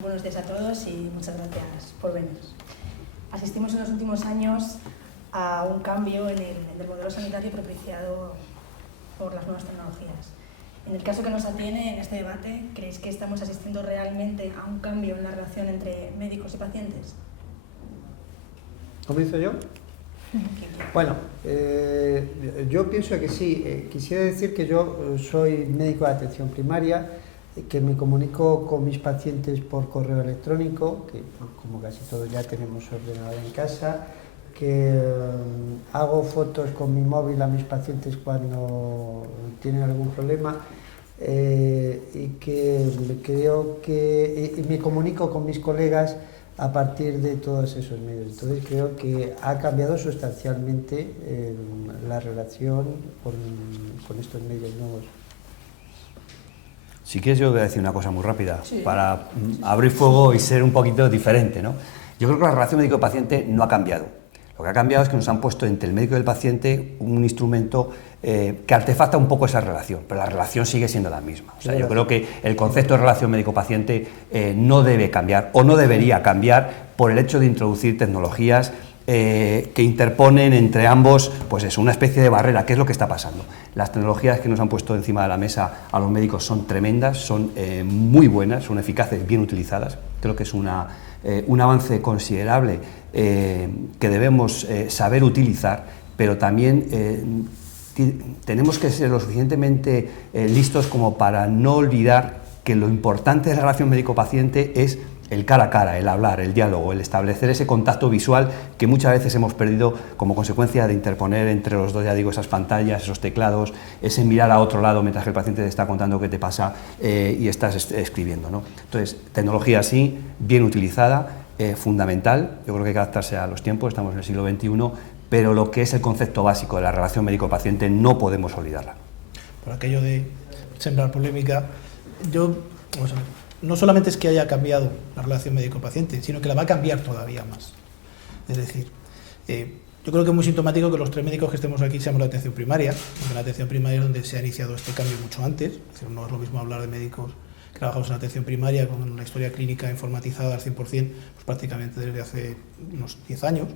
Buenos días a todos y muchas gracias por venir. Asistimos en los últimos años a un cambio en el modelo sanitario propiciado por las nuevas tecnologías. En el caso que nos atiene en este debate, ¿creéis que estamos asistiendo realmente a un cambio en la relación entre médicos y pacientes? ¿Comienzo yo? Bueno, yo pienso que sí. Quisiera decir que yo soy médico de atención primaria, que me comunico con mis pacientes por correo electrónico, que como casi todos ya tenemos ordenador en casa, que hago fotos con mi móvil a mis pacientes cuando tienen algún problema, y que creo que me comunico con mis colegas a partir de todos esos medios. Entonces creo que ha cambiado sustancialmente la relación con estos medios nuevos. Si quieres, yo voy a decir una cosa muy rápida, sí, para abrir fuego y ser un poquito diferente, ¿no? Yo creo que la relación médico-paciente no ha cambiado. Lo que ha cambiado es que nos han puesto entre el médico y el paciente un instrumento que artefacta un poco esa relación, pero la relación sigue siendo la misma. O sea, yo creo que el concepto de relación médico-paciente no debe cambiar o no debería cambiar por el hecho de introducir tecnologías que interponen entre ambos, pues eso, una especie de barrera. ¿Qué es lo que está pasando? Las tecnologías que nos han puesto encima de la mesa a los médicos son tremendas, son muy buenas, son eficaces, bien utilizadas. Creo que es un avance considerable que debemos saber utilizar, pero también tenemos que ser lo suficientemente listos como para no olvidar que lo importante de la relación médico-paciente es el cara a cara, el hablar, el diálogo, el establecer ese contacto visual que muchas veces hemos perdido como consecuencia de interponer entre los dos, ya digo, esas pantallas, esos teclados, ese mirar a otro lado mientras que el paciente te está contando qué te pasa y estás escribiendo, ¿no? Entonces, tecnología sí, bien utilizada, fundamental. Yo creo que hay que adaptarse a los tiempos, estamos en el siglo XXI, pero lo que es el concepto básico de la relación médico-paciente no podemos olvidarla. Por aquello de sembrar polémica, vamos a ver, no solamente es que haya cambiado la relación médico-paciente, sino que la va a cambiar todavía más. Es decir, yo creo que es muy sintomático que los tres médicos que estemos aquí seamos de atención primaria, porque la atención primaria es donde se ha iniciado este cambio mucho antes. Es decir, no es lo mismo hablar de médicos que trabajamos en atención primaria con una historia clínica informatizada al 100%, pues prácticamente desde hace unos 10 años,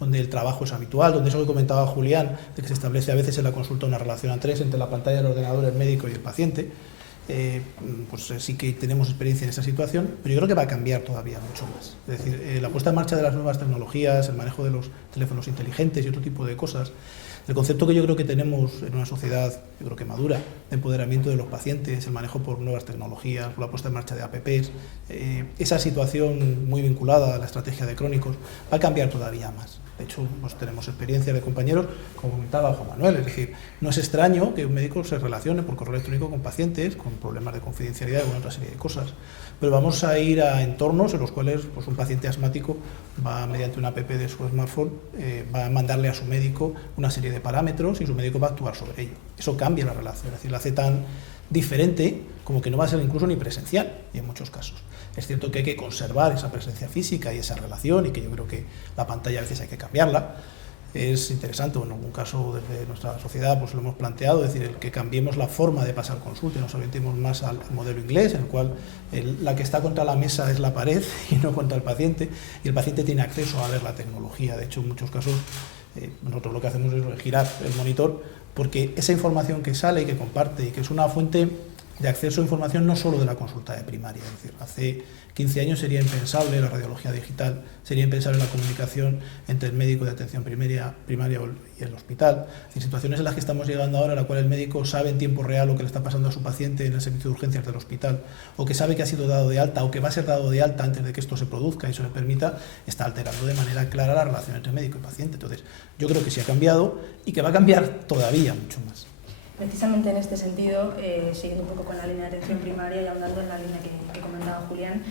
donde el trabajo es habitual, donde eso que comentaba Julián, de que se establece a veces en la consulta una relación a tres entre la pantalla del ordenador, el médico y el paciente. Pues sí que tenemos experiencia en esa situación, pero yo creo que va a cambiar todavía mucho más. Es decir, la puesta en marcha de las nuevas tecnologías, el manejo de los teléfonos inteligentes y otro tipo de cosas, el concepto que yo creo que tenemos en una sociedad, yo creo que madura, de empoderamiento de los pacientes, el manejo por nuevas tecnologías, por la puesta en marcha de APPs, esa situación muy vinculada a la estrategia de crónicos, va a cambiar todavía más. De hecho, pues tenemos experiencia de compañeros, como comentaba Juan Manuel, es decir, no es extraño que un médico se relacione por correo electrónico con pacientes, con problemas de confidencialidad y con otra serie de cosas. Pero vamos a ir a entornos en los cuales pues, un paciente asmático va mediante una app de su smartphone, va a mandarle a su médico una serie de parámetros y su médico va a actuar sobre ello. Eso cambia la relación, es decir, la hace tan diferente como que no va a ser incluso ni presencial, y en muchos casos. Es cierto que hay que conservar esa presencia física y esa relación, y que yo creo que la pantalla a veces hay que cambiarla. Es interesante, bueno, en algún caso desde nuestra sociedad pues lo hemos planteado, es decir, el que cambiemos la forma de pasar consulta y nos orientemos más al modelo inglés, en el cual la que está contra la mesa es la pared y no contra el paciente, y el paciente tiene acceso a ver la tecnología. De hecho, en muchos casos nosotros lo que hacemos es girar el monitor, porque esa información que sale y que comparte y que es una fuente de acceso a información no solo de la consulta de primaria. Es decir, hace 15 años sería impensable la radiología digital, sería impensable la comunicación entre el médico de atención primaria y el hospital. En situaciones en las que estamos llegando ahora, en la cual el médico sabe en tiempo real lo que le está pasando a su paciente en el servicio de urgencias del hospital, o que sabe que ha sido dado de alta o que va a ser dado de alta antes de que esto se produzca y eso le permita, está alterando de manera clara la relación entre médico y paciente. Entonces, yo creo que sí ha cambiado y que va a cambiar todavía mucho más. Precisamente en este sentido, siguiendo un poco con la línea de atención primaria y ahondando en la línea que comentaba Julián,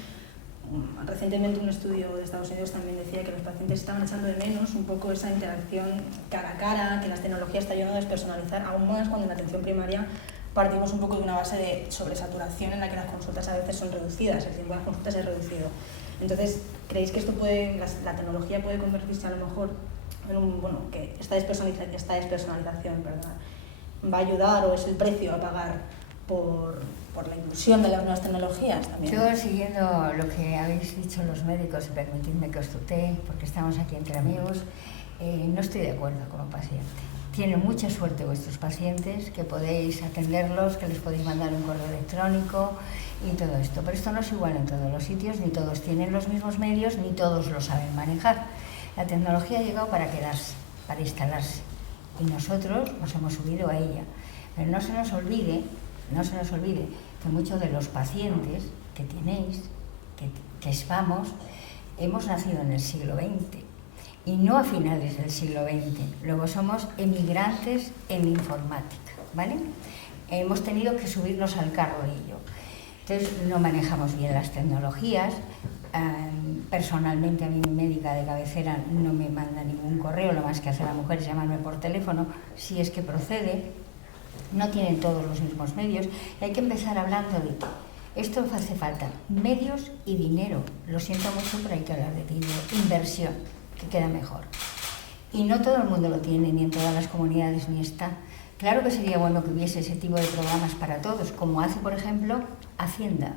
recientemente un estudio de Estados Unidos también decía que los pacientes estaban echando de menos un poco esa interacción cara a cara, que las tecnologías están ayudando a despersonalizar aún más cuando en la atención primaria partimos un poco de una base de sobresaturación en la que las consultas a veces son reducidas, el tiempo de las consultas es reducido. Entonces, ¿creéis que la tecnología puede convertirse a lo mejor en que esta despersonalización, va a ayudar o es el precio a pagar por la inclusión de las nuevas tecnologías también. Yo, siguiendo lo que habéis dicho los médicos, permitidme que os tutee, porque estamos aquí entre amigos, no estoy de acuerdo como paciente. Tienen mucha suerte vuestros pacientes, que podéis atenderlos, que les podéis mandar un correo electrónico y todo esto. Pero esto no es igual en todos los sitios, ni todos tienen los mismos medios, ni todos lo saben manejar. La tecnología ha llegado para quedarse, para instalarse, y nosotros nos hemos subido a ella. Pero no se nos olvide que muchos de los pacientes que tenéis, que vamos, hemos nacido en el siglo XX. Y no a finales del siglo XX, luego somos emigrantes en informática, ¿vale? Hemos tenido que subirnos al carro ello. Entonces no manejamos bien las tecnologías. Personalmente a mí mi médica de cabecera no me manda ningún correo, lo más que hace la mujer es llamarme por teléfono, si es que procede. No tienen todos los mismos medios. Y hay que empezar hablando de que esto hace falta medios y dinero. Lo siento mucho, pero hay que hablar de dinero. Inversión, que queda mejor. Y no todo el mundo lo tiene, ni en todas las comunidades ni está. Claro que sería bueno que hubiese ese tipo de programas para todos, como hace, por ejemplo, Hacienda.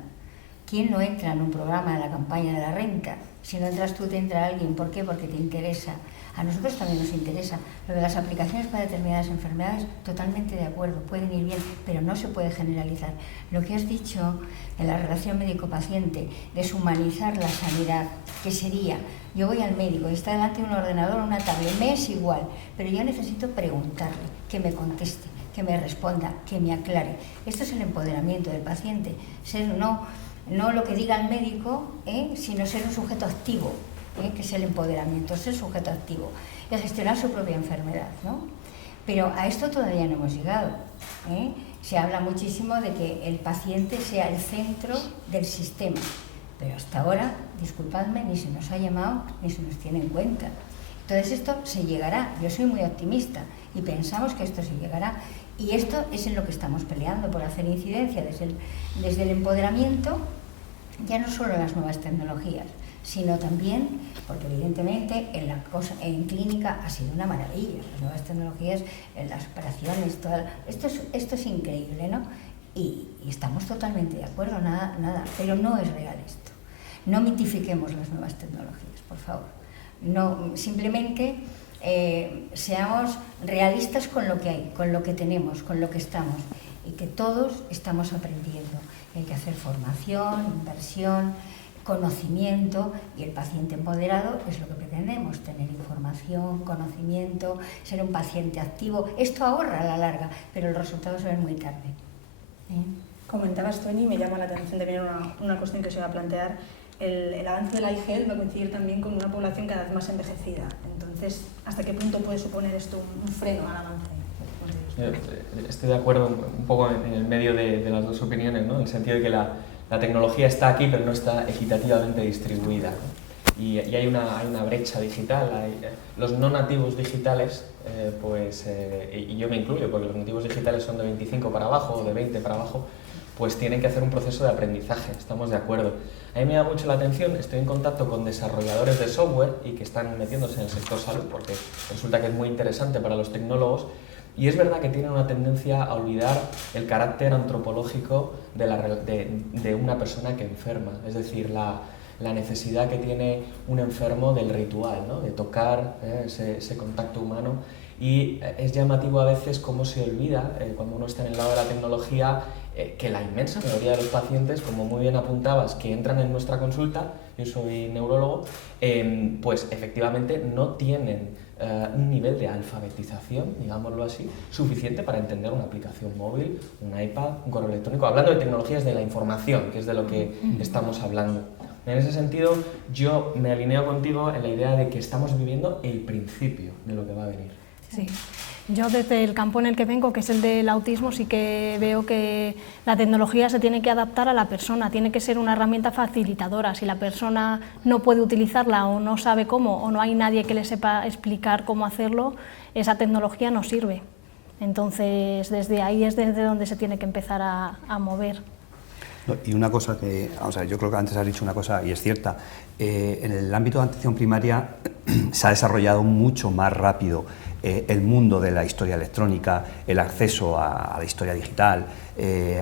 ¿Quién no entra en un programa de la campaña de la renta? Si no entras tú, te entra alguien. ¿Por qué? Porque te interesa. A nosotros también nos interesa. Lo de las aplicaciones para determinadas enfermedades, totalmente de acuerdo, pueden ir bien, pero no se puede generalizar. Lo que has dicho de la relación médico-paciente, deshumanizar la sanidad, que sería, yo voy al médico y está delante de un ordenador o una tablet, me es igual, pero yo necesito preguntarle, que me conteste, que me responda, que me aclare. Esto es el empoderamiento del paciente, ser no lo que diga el médico, sino ser un sujeto activo, que es el empoderamiento, ser sujeto activo, y gestionar su propia enfermedad, ¿no? Pero a esto todavía no hemos llegado. Se habla muchísimo de que el paciente sea el centro del sistema, pero hasta ahora, disculpadme, ni se nos ha llamado ni se nos tiene en cuenta. Entonces esto se llegará, yo soy muy optimista y pensamos que esto se llegará, y esto es en lo que estamos peleando, por hacer incidencia desde el empoderamiento, ya no solo en las nuevas tecnologías, sino también, porque evidentemente en clínica ha sido una maravilla, las nuevas tecnologías, en las operaciones, esto es increíble, ¿no? Y estamos totalmente de acuerdo, nada, pero no es real esto. No mitifiquemos las nuevas tecnologías, por favor. No, simplemente seamos realistas con lo que hay, con lo que tenemos, con lo que estamos, y que todos estamos aprendiendo. Hay que hacer formación, inversión, conocimiento, y el paciente empoderado es lo que pretendemos, tener información, conocimiento, ser un paciente activo. Esto ahorra a la larga, pero el resultado se ve muy tarde. Comentabas, Toni, me llama la atención también una cuestión que se va a plantear. El avance de la e-health va a coincidir también con una población cada vez más envejecida. Entonces, ¿hasta qué punto puede suponer esto un freno al avance? Estoy de acuerdo un poco en el medio de las dos opiniones, ¿no? En el sentido de que la tecnología está aquí, pero no está equitativamente distribuida, ¿no? Y hay una brecha digital. Los no nativos digitales, y yo me incluyo, porque los nativos digitales son de 25 para abajo o de 20 para abajo, pues tienen que hacer un proceso de aprendizaje, estamos de acuerdo. A mí me da mucho la atención, estoy en contacto con desarrolladores de software y que están metiéndose en el sector salud, porque resulta que es muy interesante para los tecnólogos, y es verdad que tienen una tendencia a olvidar el carácter antropológico de una persona que enferma, es decir, la necesidad que tiene un enfermo del ritual, ¿no? De tocar ese contacto humano, y es llamativo a veces cómo se olvida, cuando uno está en el lado de la tecnología, que la inmensa mayoría de los pacientes, como muy bien apuntabas, que entran en nuestra consulta, yo soy neurólogo, pues efectivamente no tienen un nivel de alfabetización, digámoslo así, suficiente para entender una aplicación móvil, un iPad, un correo electrónico, hablando de tecnologías de la información, que es de lo que estamos hablando. En ese sentido, yo me alineo contigo en la idea de que estamos viviendo el principio de lo que va a venir. Sí. Yo desde el campo en el que vengo, que es el del autismo, sí que veo que la tecnología se tiene que adaptar a la persona, tiene que ser una herramienta facilitadora. Si la persona no puede utilizarla o no sabe cómo, o no hay nadie que le sepa explicar cómo hacerlo, esa tecnología no sirve. Entonces, desde ahí es desde donde se tiene que empezar a mover. Y una cosa que, o sea, yo creo que antes has dicho una cosa y es cierta, en el ámbito de atención primaria se ha desarrollado mucho más rápido el mundo de la historia electrónica, el acceso a la historia digital,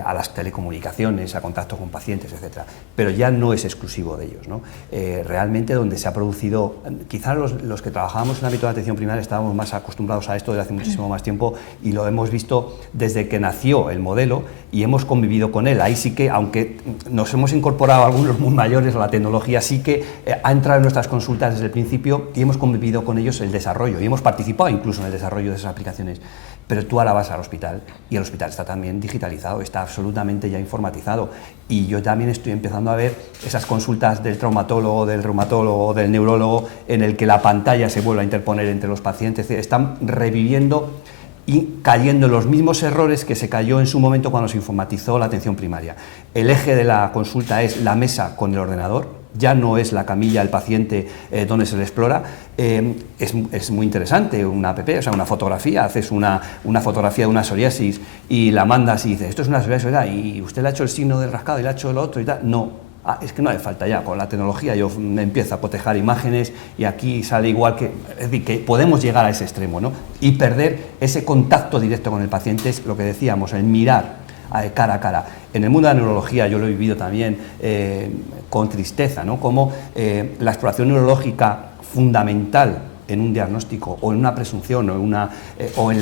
a las telecomunicaciones, a contacto con pacientes, etc. Pero ya no es exclusivo de ellos, ¿no? Realmente donde se ha producido, quizás los que trabajábamos en el ámbito de atención primaria estábamos más acostumbrados a esto desde hace muchísimo más tiempo y lo hemos visto desde que nació el modelo y hemos convivido con él. Ahí sí que, aunque nos hemos incorporado algunos muy mayores a la tecnología, sí que ha entrado en nuestras consultas desde el principio y hemos convivido con ellos el desarrollo y hemos participado incluso en el desarrollo de esas aplicaciones. Pero tú ahora vas al hospital y el hospital está también digitalizado, está absolutamente ya informatizado y yo también estoy empezando a ver esas consultas del traumatólogo, del reumatólogo, del neurólogo en el que la pantalla se vuelve a interponer entre los pacientes, están reviviendo y cayendo en los mismos errores que se cayó en su momento cuando se informatizó la atención primaria. El eje de la consulta es la mesa con el ordenador, ya no es la camilla, el paciente donde se le explora. Es muy interesante una app, o sea, una fotografía, haces una fotografía de una psoriasis y la mandas y dices, esto es una psoriasis, ¿verdad? Y usted le ha hecho el signo del rascado y le ha hecho lo otro y tal. No. Es que no hace falta ya, con la tecnología yo me empiezo a cotejar imágenes y aquí sale igual que... Es decir, que podemos llegar a ese extremo, ¿no? Y perder ese contacto directo con el paciente es lo que decíamos, el mirar cara a cara. En el mundo de la neurología yo lo he vivido también con tristeza, ¿no? Como la exploración neurológica fundamental en un diagnóstico o en una presunción o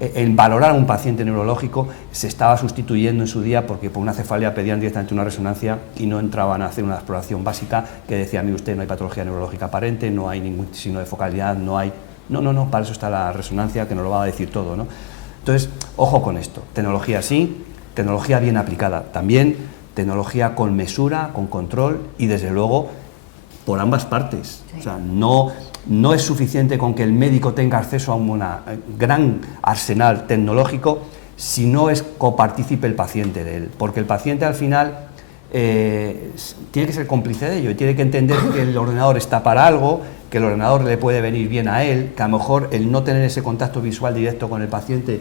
en valorar a un paciente neurológico se estaba sustituyendo en su día porque por una cefalia pedían directamente una resonancia y no entraban a hacer una exploración básica que decía, mire usted, no hay patología neurológica aparente, no hay ningún signo de focalidad, no hay... No, para eso está la resonancia que nos lo va a decir todo, ¿no? Entonces, ojo con esto, tecnología sí, tecnología bien aplicada también, tecnología con mesura, con control y desde luego por ambas partes. Sí. O sea, no es suficiente con que el médico tenga acceso a un gran arsenal tecnológico si no es copartícipe el paciente de él, porque el paciente al final tiene que ser cómplice de ello y tiene que entender que el ordenador está para algo, que el ordenador le puede venir bien a él, que a lo mejor el no tener ese contacto visual directo con el paciente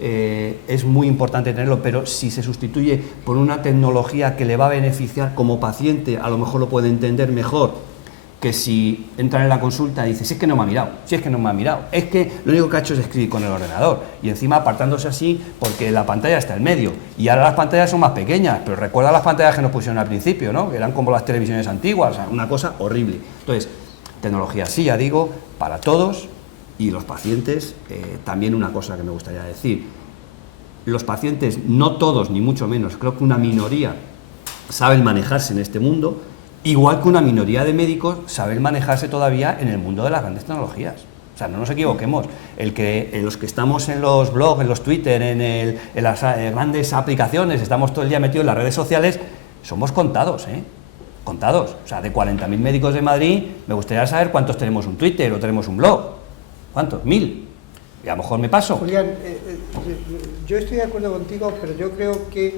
es muy importante tenerlo, pero si se sustituye por una tecnología que le va a beneficiar como paciente, a lo mejor lo puede entender mejor que si entran en la consulta y dice, si es que no me ha mirado, si es que no me ha mirado, es que lo único que ha hecho es escribir con el ordenador y encima apartándose así porque la pantalla está en medio y ahora las pantallas son más pequeñas, pero recuerda las pantallas que nos pusieron al principio, ¿no? Que eran como las televisiones antiguas, o sea, una cosa horrible. Entonces, tecnología sí, ya digo, para todos. Y los pacientes, también una cosa que me gustaría decir, los pacientes, no todos ni mucho menos, creo que una minoría saben manejarse en este mundo, igual que una minoría de médicos saben manejarse todavía en el mundo de las grandes tecnologías. O sea, no nos equivoquemos, los que estamos en los blogs, en los Twitter, en las grandes aplicaciones, estamos todo el día metidos en las redes sociales, somos contados, contados. O sea, de 40.000 médicos de Madrid, me gustaría saber cuántos tenemos un Twitter o tenemos un blog. ¿Cuántos? 1.000. Y a lo mejor me paso. Julián, yo estoy de acuerdo contigo, pero yo creo que,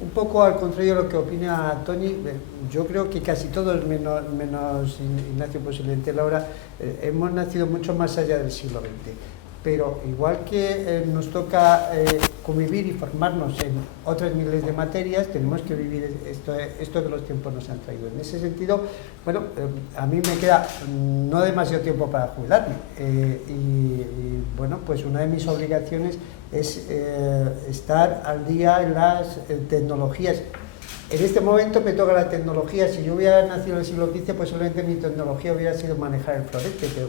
un poco al contrario de lo que opina Tony, yo creo que casi todos, menos Ignacio posiblemente Laura, hemos nacido mucho más allá del siglo XX. Pero igual que nos toca convivir y formarnos en otras miles de materias, tenemos que vivir esto que los tiempos nos han traído. En ese sentido, bueno, a mí me queda no demasiado tiempo para jubilarme y bueno, pues una de mis obligaciones es estar al día en las tecnologías. En este momento me toca la tecnología. Si yo hubiera nacido en el siglo XV, pues solamente mi tecnología hubiera sido manejar el florete, pero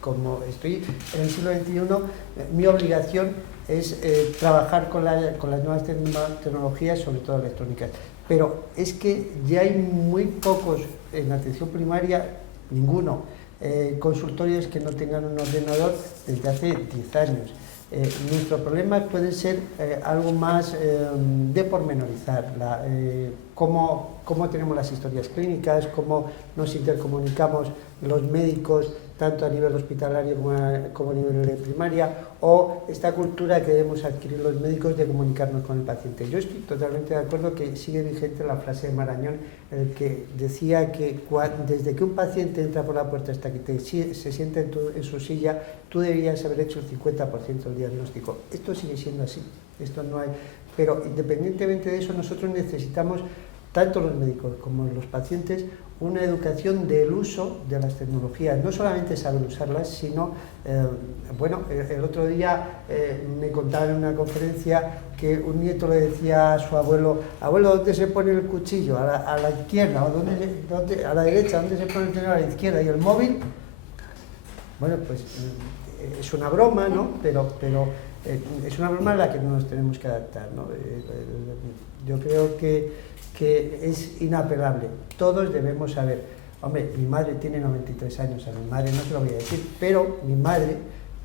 como estoy en el siglo XXI, mi obligación es trabajar con las nuevas tecnologías, sobre todo electrónicas. Pero es que ya hay muy pocos en atención primaria, ninguno, consultorios que no tengan un ordenador desde hace 10 años. Nuestro problema puede ser algo más de pormenorizar, cómo tenemos las historias clínicas, cómo nos intercomunicamos los médicos, tanto a nivel hospitalario como a nivel de primaria, o esta cultura que debemos adquirir los médicos de comunicarnos con el paciente. Yo estoy totalmente de acuerdo que sigue vigente la frase de Marañón, el que decía que desde que un paciente entra por la puerta hasta que se sienta en su silla, tú deberías haber hecho el 50% del diagnóstico. Esto sigue siendo así, esto no hay... Pero independientemente de eso, nosotros necesitamos, tanto los médicos como los pacientes, una educación del uso de las tecnologías, no solamente saber usarlas, sino, bueno, el otro día me contaba en una conferencia que un nieto le decía a su abuelo, abuelo, ¿dónde se pone el cuchillo? ¿A la izquierda? ¿O dónde, a la derecha? ¿Dónde se pone el tenedor? A la izquierda. ¿Y el móvil? Bueno, pues es una broma, ¿no? Pero es una broma a la que nos tenemos que adaptar, ¿no? Yo creo que es inapelable. Todos debemos saber. Hombre, mi madre tiene 93 años, a mi madre no se lo voy a decir, pero mi madre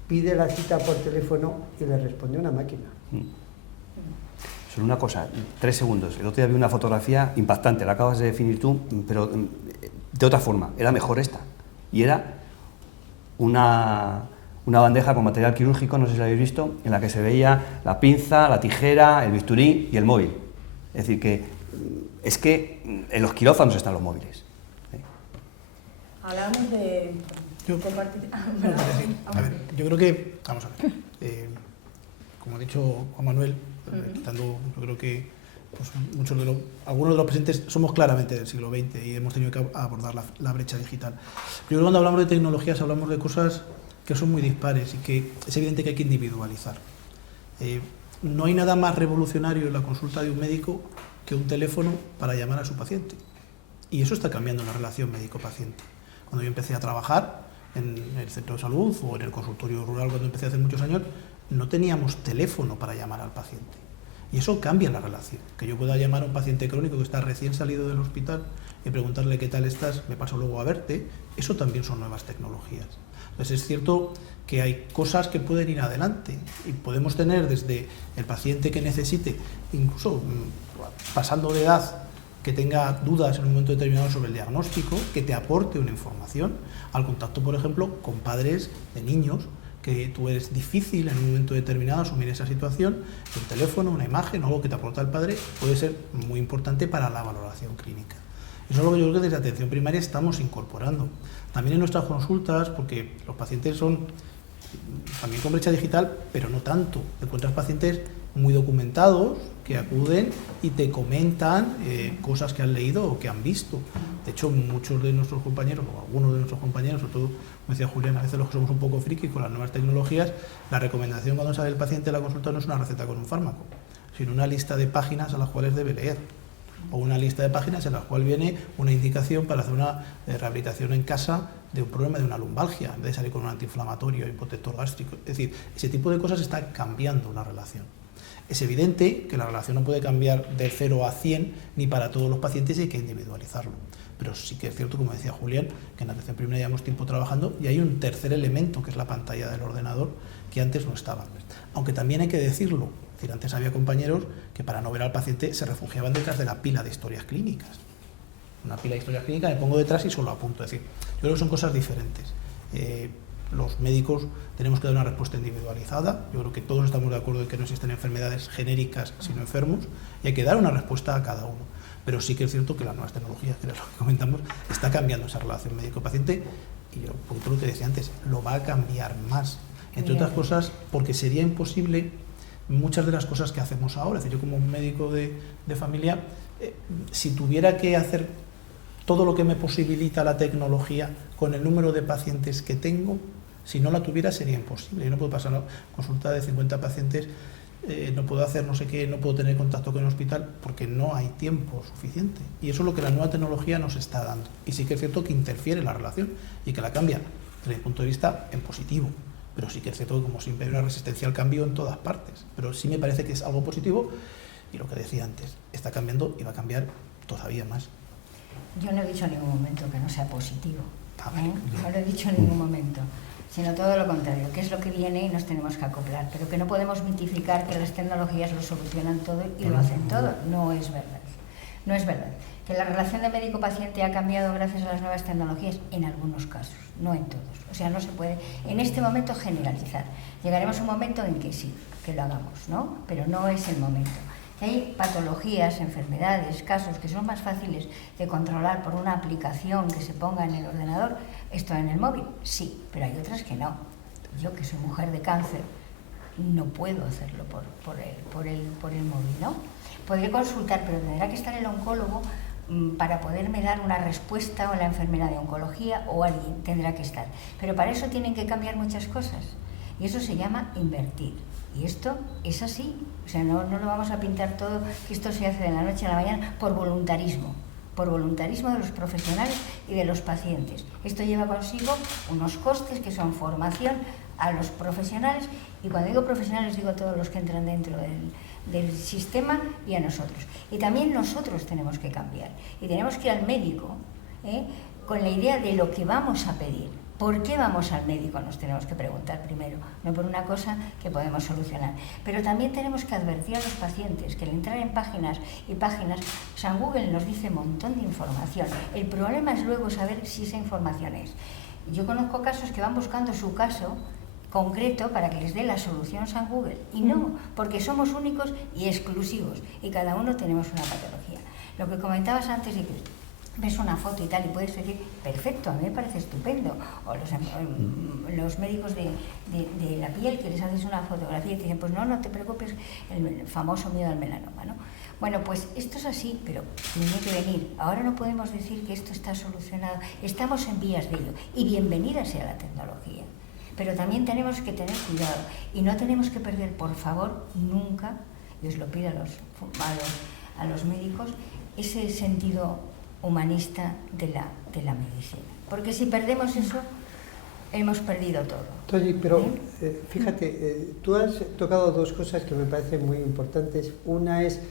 pide la cita por teléfono y le responde una máquina. Solo una cosa, 3 segundos. El otro día vi una fotografía impactante, la acabas de definir tú, pero de otra forma, era mejor esta. Y era una bandeja con material quirúrgico, no sé si la habéis visto, en la que se veía la pinza, la tijera, el bisturí y el móvil. Es decir, que es que en los quirófanos están los móviles. Hablábamos de compartir... A ver, yo creo que, vamos a ver, como ha dicho Juan Manuel, yo creo que pues, algunos de los presentes somos claramente del siglo XX y hemos tenido que abordar la brecha digital. Yo creo que cuando hablamos de tecnologías hablamos de cosas que son muy dispares y que es evidente que hay que individualizar. No hay nada más revolucionario en la consulta de un médico que un teléfono para llamar a su paciente. Y eso está cambiando la relación médico-paciente. Cuando yo empecé a trabajar en el centro de salud o en el consultorio rural, cuando empecé hace muchos años, no teníamos teléfono para llamar al paciente. Y eso cambia la relación. Que yo pueda llamar a un paciente crónico que está recién salido del hospital y preguntarle qué tal estás, me paso luego a verte, eso también son nuevas tecnologías. Entonces es cierto que hay cosas que pueden ir adelante y podemos tener desde el paciente que necesite, incluso pasando de edad, que tenga dudas en un momento determinado sobre el diagnóstico, que te aporte una información, al contacto, por ejemplo, con padres de niños, que tú eres difícil en un momento determinado asumir esa situación, un teléfono, una imagen o algo que te aporta el padre puede ser muy importante para la valoración clínica. Eso es lo que yo creo que desde atención primaria estamos incorporando. También en nuestras consultas, porque los pacientes son también con brecha digital, pero no tanto. Encuentras pacientes muy documentados que acuden y te comentan cosas que han leído o que han visto. De hecho, muchos de nuestros compañeros, o algunos de nuestros compañeros, sobre todo, como decía Julián, a veces los que somos un poco friki con las nuevas tecnologías, la recomendación cuando sale el paciente de la consulta no es una receta con un fármaco, sino una lista de páginas a las cuales debe leer, o una lista de páginas en las cuales viene una indicación para hacer una rehabilitación en casa de un problema de una lumbalgia, en vez de salir con un antiinflamatorio y protector gástrico. Es decir, ese tipo de cosas está cambiando la relación. Es evidente que la relación no puede cambiar de 0 a 100 ni para todos los pacientes y hay que individualizarlo. Pero sí que es cierto, como decía Julián, que en la atención primaria llevamos tiempo trabajando y hay un tercer elemento que es la pantalla del ordenador que antes no estaba. Aunque también hay que decirlo, es decir, antes había compañeros que para no ver al paciente se refugiaban detrás de la pila de historias clínicas. Una pila de historias clínicas me pongo detrás y solo apunto. Es decir, yo creo que son cosas diferentes. Los médicos tenemos que dar una respuesta individualizada. Yo creo que todos estamos de acuerdo en que no existen enfermedades genéricas sino enfermos y hay que dar una respuesta a cada uno. Pero sí que es cierto que las nuevas tecnologías, que es lo que comentamos, está cambiando esa relación médico-paciente y yo, por lo que decía antes, lo va a cambiar más. Entre otras cosas, porque sería imposible muchas de las cosas que hacemos ahora. Es decir, yo como médico de familia, si tuviera que hacer todo lo que me posibilita la tecnología con el número de pacientes que tengo, si no la tuviera sería imposible. Yo no puedo pasar una consulta de 50 pacientes, no puedo hacer no sé qué, no puedo tener contacto con el hospital porque no hay tiempo suficiente. Y eso es lo que la nueva tecnología nos está dando. Y sí que es cierto que interfiere en la relación y que la cambia desde mi punto de vista en positivo. Pero sí que es cierto que, como siempre, hay una resistencia al cambio en todas partes. Pero sí me parece que es algo positivo y lo que decía antes, está cambiando y va a cambiar todavía más. Yo no he dicho en ningún momento que no sea positivo, no lo he dicho en ningún momento, sino todo lo contrario, que es lo que viene y nos tenemos que acoplar, pero que no podemos mitificar que las tecnologías lo solucionan todo y lo hacen todo. No es verdad. No es verdad. Que la relación de médico-paciente ha cambiado gracias a las nuevas tecnologías en algunos casos, no en todos. O sea, no se puede en este momento generalizar. Llegaremos a un momento en que sí, que lo hagamos, ¿no? Pero no es el momento. Hay patologías, enfermedades, casos que son más fáciles de controlar por una aplicación que se ponga en el ordenador. ¿Esto en el móvil? Sí, pero hay otras que no. Yo, que soy mujer de cáncer, no puedo hacerlo por el móvil, ¿no? Podré consultar, pero tendrá que estar el oncólogo para poderme dar una respuesta, o la enfermera de oncología o alguien tendrá que estar. Pero para eso tienen que cambiar muchas cosas y eso se llama invertir. Y esto es así, o sea, no lo vamos a pintar todo, que esto se hace de la noche a la mañana por voluntarismo de los profesionales y de los pacientes. Esto lleva consigo unos costes que son formación a los profesionales, y cuando digo profesionales digo a todos los que entran dentro del sistema y a nosotros. Y también nosotros tenemos que cambiar y tenemos que ir al médico con la idea de lo que vamos a pedir. ¿Por qué vamos al médico? Nos tenemos que preguntar primero, no por una cosa que podemos solucionar. Pero también tenemos que advertir a los pacientes que al entrar en páginas y páginas, San Google nos dice un montón de información. El problema es luego saber si esa información es. Yo conozco casos que van buscando su caso concreto para que les dé la solución San Google, y no, porque somos únicos y exclusivos y cada uno tenemos una patología. Lo que comentabas antes de que ves una foto y tal y puedes decir, perfecto, a mí me parece estupendo, o los médicos de la piel que les haces una fotografía y te dicen, pues no te preocupes, el famoso miedo al melanoma, ¿no? Bueno, pues esto es así, pero tiene que venir. Ahora no podemos decir que esto está solucionado, estamos en vías de ello, y bienvenida sea la tecnología. Pero también tenemos que tener cuidado y no tenemos que perder, por favor, nunca, y os lo pido a los médicos, ese sentido humanista de la medicina. Porque si perdemos eso, hemos perdido todo. Toñi, pero fíjate, tú has tocado dos cosas que me parecen muy importantes. Una es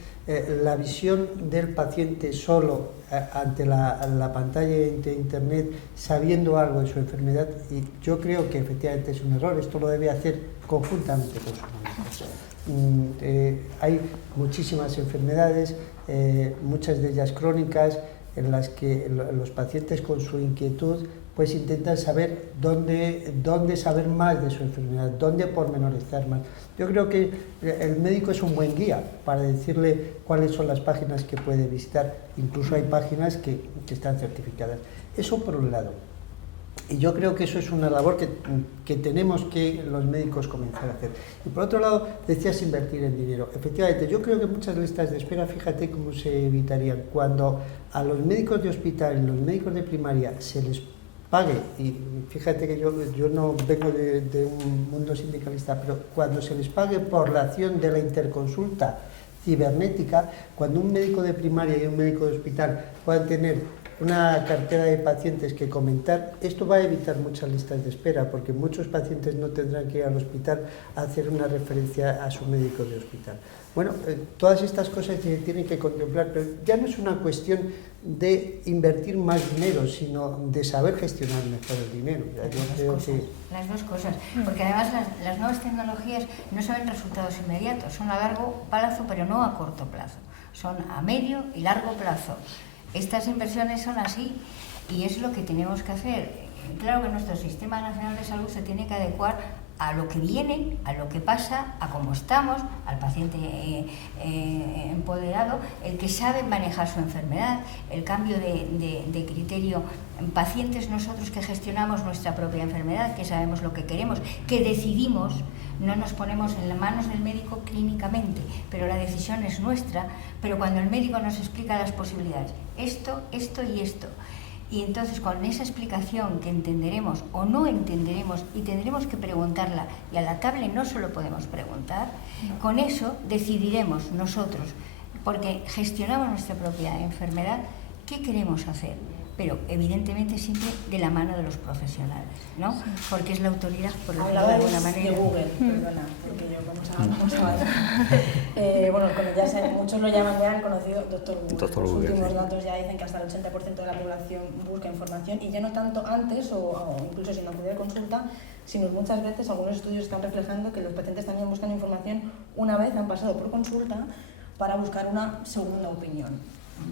la visión del paciente solo ante la pantalla de internet, sabiendo algo de su enfermedad, y yo creo que efectivamente es un error. Esto lo debe hacer conjuntamente con su médico. Hay muchísimas enfermedades, muchas de ellas crónicas, en las que los pacientes con su inquietud pues intentan saber dónde saber más de su enfermedad, dónde pormenorizar más. Yo creo que el médico es un buen guía para decirle cuáles son las páginas que puede visitar. Incluso hay páginas que están certificadas. Eso por un lado. Y yo creo que eso es una labor que tenemos que los médicos comenzar a hacer. Y por otro lado, decías invertir en dinero. Efectivamente, yo creo que muchas listas de espera, fíjate cómo se evitarían. Cuando a los médicos de hospital y los médicos de primaria se les pague, y fíjate que yo no vengo de un mundo sindicalista, pero cuando se les pague por la acción de la interconsulta cibernética, cuando un médico de primaria y un médico de hospital puedan tener una cartera de pacientes que comentar, esto va a evitar muchas listas de espera, porque muchos pacientes no tendrán que ir al hospital a hacer una referencia a su médico de hospital. Bueno, todas estas cosas se tienen que contemplar, pero ya no es una cuestión de invertir más dinero, sino de saber gestionar mejor el dinero. Las dos cosas, porque además las nuevas tecnologías no saben resultados inmediatos, son a largo plazo, pero no a corto plazo, son a medio y largo plazo. Estas inversiones son así y es lo que tenemos que hacer. Claro que nuestro Sistema Nacional de Salud se tiene que adecuar a lo que viene, a lo que pasa, a cómo estamos, al paciente empoderado, el que sabe manejar su enfermedad, el cambio de criterio. Pacientes nosotros que gestionamos nuestra propia enfermedad, que sabemos lo que queremos, que decidimos, no nos ponemos en las manos del médico clínicamente, pero la decisión es nuestra, pero cuando el médico nos explica las posibilidades, esto y esto, y entonces con esa explicación que entenderemos o no entenderemos y tendremos que preguntarla, y a la tablet no solo podemos preguntar, con eso decidiremos nosotros, porque gestionamos nuestra propia enfermedad, qué queremos hacer. Pero evidentemente siempre de la mano de los profesionales, ¿no? Sí. Porque es la autoridad, por decirlo de alguna manera. De Google, perdona, porque yo vamos a bueno, como ya sé, muchos lo llaman ya el conocido Doctor Google. Los últimos datos ya dicen que hasta el 80% de la población busca información, y ya no tanto antes o incluso sin acudir a consulta, sino muchas veces algunos estudios están reflejando que los pacientes también buscan información una vez han pasado por consulta para buscar una segunda opinión.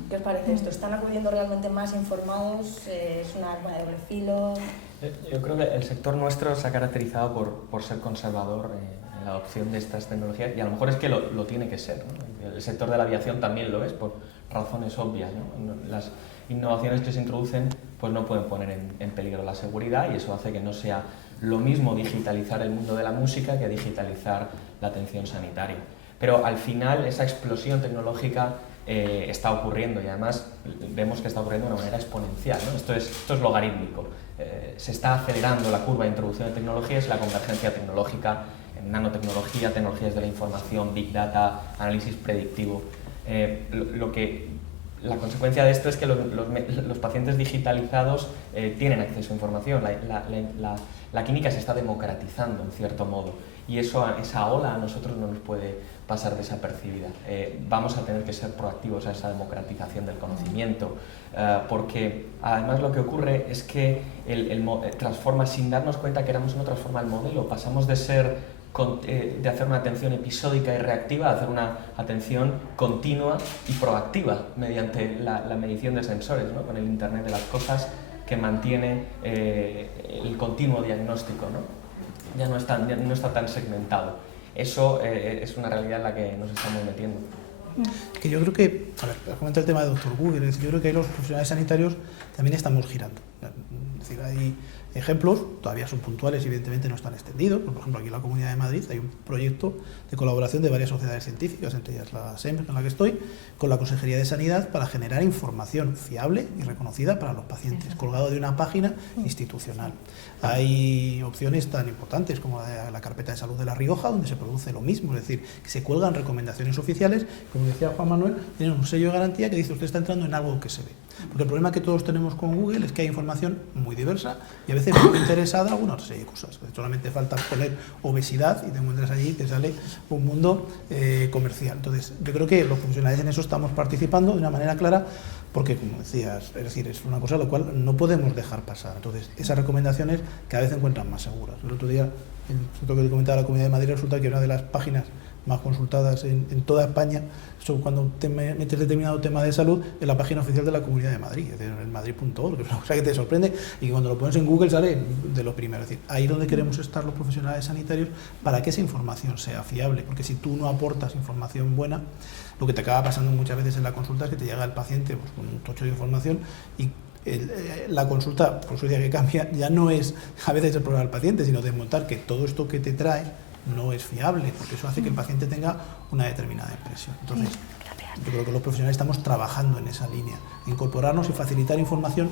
¿Qué os parece esto? ¿Están acudiendo realmente más informados? ¿Es una arma de doble filo? Yo creo que el sector nuestro se ha caracterizado por ser conservador en la adopción de estas tecnologías, y a lo mejor es que lo tiene que ser, ¿no? El sector de la aviación también lo es por razones obvias, ¿no? Las innovaciones que se introducen pues no pueden poner en peligro la seguridad, y eso hace que no sea lo mismo digitalizar el mundo de la música que digitalizar la atención sanitaria. Pero al final esa explosión tecnológica está ocurriendo, y además vemos que está ocurriendo de una manera exponencial, ¿no? Esto es logarítmico. Se está acelerando la curva de introducción de tecnologías, la convergencia tecnológica en nanotecnología, tecnologías de la información, big data, análisis predictivo. La consecuencia de esto es que los pacientes digitalizados tienen acceso a información. La química se está democratizando en cierto modo, y esa ola a nosotros no nos puede pasar desapercibida. Vamos a tener que ser proactivos a esa democratización del conocimiento, porque además lo que ocurre es que transforma, sin darnos cuenta que éramos uno, transforma el modelo. Pasamos de hacer una atención episódica y reactiva a hacer una atención continua y proactiva mediante la medición de sensores, ¿no? Con el Internet de las cosas, que mantiene el continuo diagnóstico, ¿no? Ya no está tan segmentado. Eso es una realidad en la que nos estamos metiendo. Que yo creo que, a ver, comenta el tema de Dr. Google, es decir, yo creo que ahí los profesionales sanitarios también estamos girando. Es decir, hay ejemplos, todavía son puntuales y evidentemente no están extendidos. Por ejemplo, aquí en la Comunidad de Madrid hay un proyecto de colaboración de varias sociedades científicas, entre ellas la SEM, en la que estoy, con la Consejería de Sanidad, para generar información fiable y reconocida para los pacientes, colgado de una página institucional. Hay opciones tan importantes como la carpeta de salud de La Rioja, donde se produce lo mismo, es decir, que se cuelgan recomendaciones oficiales, como decía Juan Manuel, tienen un sello de garantía que dice usted está entrando en algo que se ve. Porque el problema que todos tenemos con Google es que hay información muy diversa y a veces muy interesada en alguna serie de cosas. Solamente falta poner obesidad y te encuentras allí y te sale un mundo comercial. Entonces, yo creo que los profesionales en eso estamos participando de una manera clara, porque, como decías, es decir, es una cosa a la cual no podemos dejar pasar. Entonces, esas recomendaciones cada vez se encuentran más seguras. El otro día, en el asunto que comentaba la Comunidad de Madrid, resulta que una de las páginas más consultadas en toda España, cuando te metes determinado tema de salud, en la página oficial de la Comunidad de Madrid, es decir, en madrid.org, que es una cosa que te sorprende y que cuando lo pones en Google sale de lo primero. Es decir, ahí es donde queremos estar los profesionales sanitarios, para que esa información sea fiable, porque si tú no aportas información buena, lo que te acaba pasando muchas veces en la consulta es que te llega el paciente pues, con un tocho de información y la consulta, por eso decía que cambia, ya no es a veces el problema del paciente, sino desmontar que todo esto que te trae no es fiable, porque eso hace que el paciente tenga una determinada impresión. Entonces, yo creo que los profesionales estamos trabajando en esa línea, incorporarnos y facilitar información